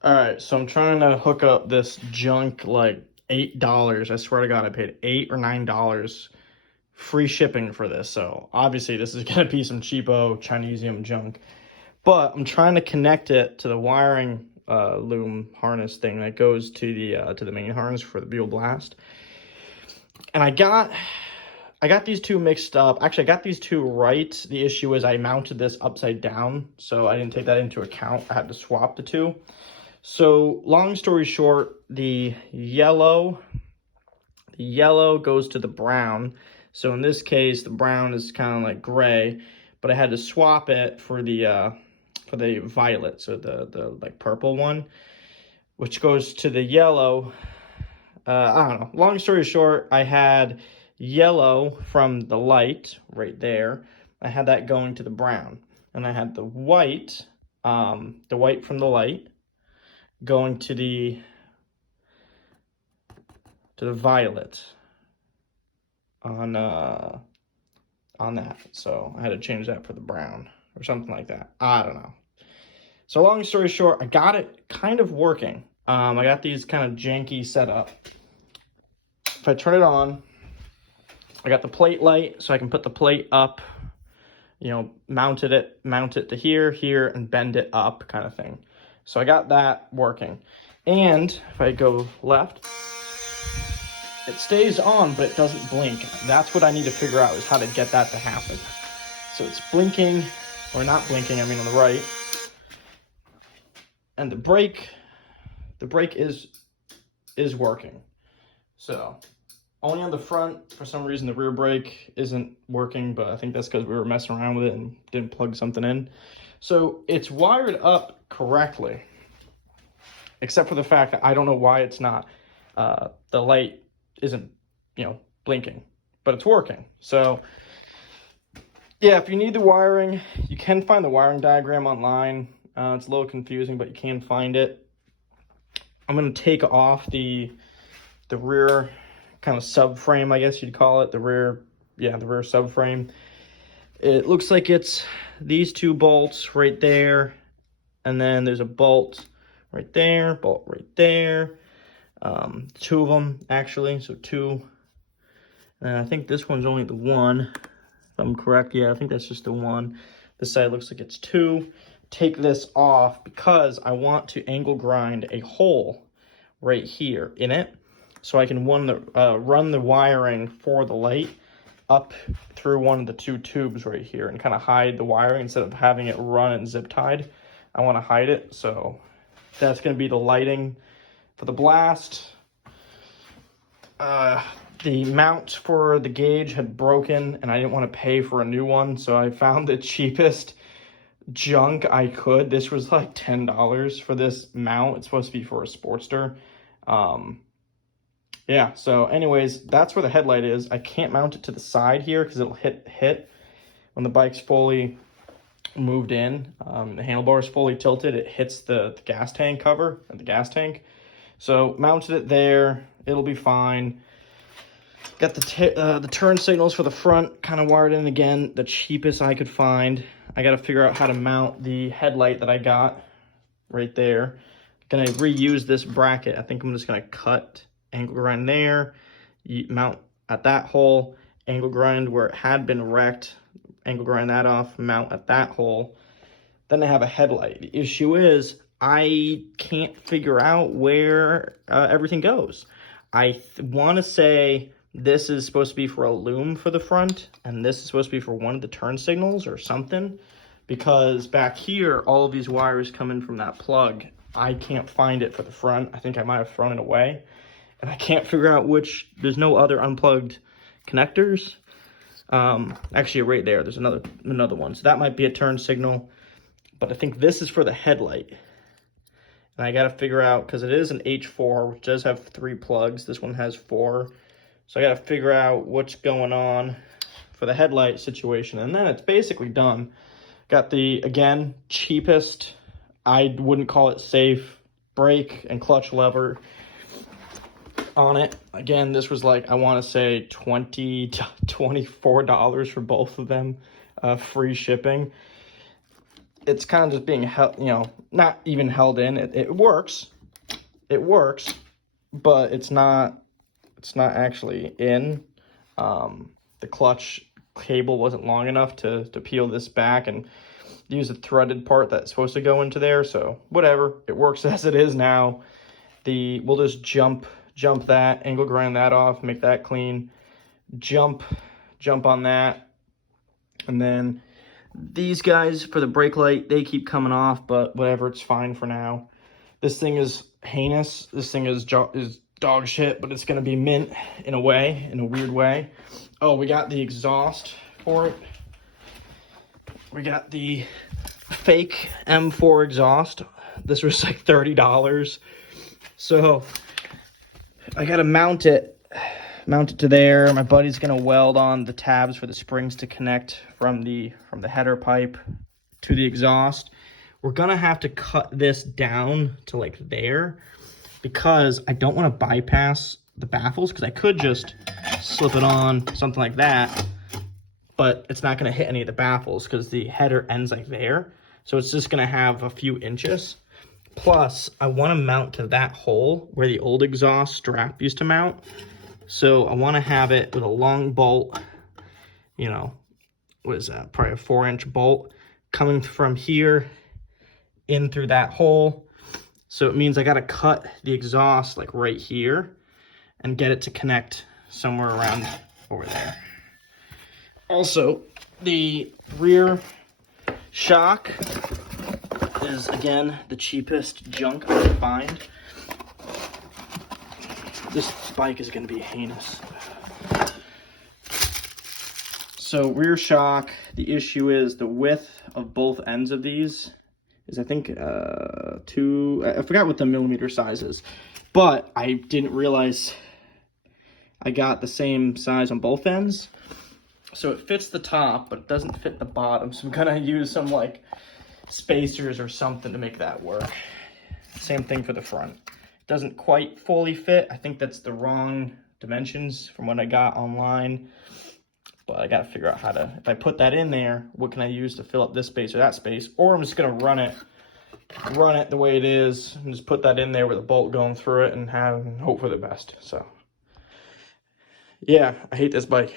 All right, so I'm trying to hook up this junk like $8. I swear to God, I paid $8 or $9 free shipping for this. So obviously this is gonna be some cheapo Chinesium junk. But I'm trying to connect it to the wiring loom harness thing that goes to the main harness for the Buell Blast. And I got these two mixed up. Actually, I got these two right. The issue is I mounted this upside down, so I didn't take that into account. I had to swap the two. So long story short, the yellow goes to the brown. So in this case, the brown is kind of like gray, but I had to swap it for the violet, so the like purple one, which goes to the yellow. I don't know. Long story short, I had yellow from the light right there. I had that going to the brown, and I had the white from the light going to the violet on that. So I had to change that for the brown or something like that. I don't know. So long story short, I got it kind of working. I got these kind of janky set up. If I turn it on, I got the plate light, so I can put the plate up, mount it to here, and bend it up kind of thing. So I got that working. And if I go left, it stays on, but it doesn't blink. That's what I need to figure out, is how to get that to happen. So it's blinking, or not blinking, I mean on the right. And the brake is working. So only on the front, for some reason the rear brake isn't working, but I think that's because we were messing around with it and didn't plug something in. So it's wired up correctly, except for the fact that I don't know why it's not. The light isn't, blinking, but it's working. So yeah, if you need the wiring, you can find the wiring diagram online. It's a little confusing, but you can find it. I'm going to take off the rear kind of subframe, I guess you'd call it. The rear subframe. It looks like it's these two bolts right there, and then there's a bolt right there, bolt right there. Two of them, actually, so two. And I think this one's only the one, if I'm correct. Yeah, I think that's just the one. This side looks like it's two. Take this off because I want to angle grind a hole right here in it, so I can run the wiring for the light up through one of the two tubes right here and kind of hide the wiring instead of having it run and zip tied. I want to hide it, so that's going to be the lighting for the blast. The mount for the gauge had broken, and I didn't want to pay for a new one, so I found the cheapest junk I could. This was like $10 for this mount. It's supposed to be for a Sportster. Yeah, so anyways, that's where the headlight is. I can't mount it to the side here because it'll hit when the bike's fully moved in. The handlebar is fully tilted. It hits the gas tank cover and the gas tank. So mounted it there. It'll be fine. Got the turn signals for the front kind of wired in again, the cheapest I could find. I got to figure out how to mount the headlight that I got right there. Gonna reuse this bracket. I think I'm just gonna cut angle grind there, mount at that hole, angle grind where it had been wrecked, angle grind that off, mount at that hole. Then I have a headlight. The issue is I can't figure out where everything goes. I want to say this is supposed to be for a loom for the front, and this is supposed to be for one of the turn signals or something, because back here, all of these wires come in from that plug. I can't find it for the front. I think I might have thrown it away, and I can't figure out which. There's no other unplugged connectors. Actually, right there, there's another one. So that might be a turn signal, but I think this is for the headlight. And I got to figure out, because it is an H4, which does have 3 plugs. This one has 4. So I got to figure out what's going on for the headlight situation. And then it's basically done. Got the, again, cheapest, I wouldn't call it safe, brake and clutch lever on it. Again, this was like, I want to say $20 to $24 for both of them, free shipping. it's kind of just being held, you know, not even held in. It works. It works, but it's not actually in. The clutch cable wasn't long enough to peel this back and use the threaded part that's supposed to go into there. So whatever, it works as it is now. We'll just jump that, angle grind that off, make that clean, jump on that. And then these guys for the brake light, they keep coming off, but whatever, it's fine for now. This thing is heinous. This thing is dog shit, but it's gonna be mint in a way, in a weird way. Oh, we got the exhaust for it. We got the fake M4 exhaust. This was like $30. So I gotta mount it to there. My buddy's gonna weld on the tabs for the springs to connect from the header pipe to the exhaust. We're gonna have to cut this down to like there because I don't want to bypass the baffles, because I could just slip it on, something like that, but it's not gonna hit any of the baffles because the header ends like there. So it's just gonna have a few inches. Plus, I want to mount to that hole where the old exhaust strap used to mount. So I want to have it with a long bolt, you know, what is that? Probably a 4-inch bolt coming from here in through that hole. So it means I got to cut the exhaust like right here and get it to connect somewhere around over there. Also, the rear shock is, again, the cheapest junk I could find. This bike is going to be heinous. So rear shock, the issue is the width of both ends of these is, I think, I forgot what the millimeter size is, but I didn't realize I got the same size on both ends. So it fits the top, but it doesn't fit the bottom. So I'm gonna use some like spacers or something to make that work. Same thing for the front. It doesn't quite fully fit. I think that's the wrong dimensions from what I got online. But I gotta figure out how to, if I put that in there, what can I use to fill up this space or that space? Or I'm just gonna run it the way it is and just put that in there with a bolt going through it and hope for the best. So yeah, I hate this bike.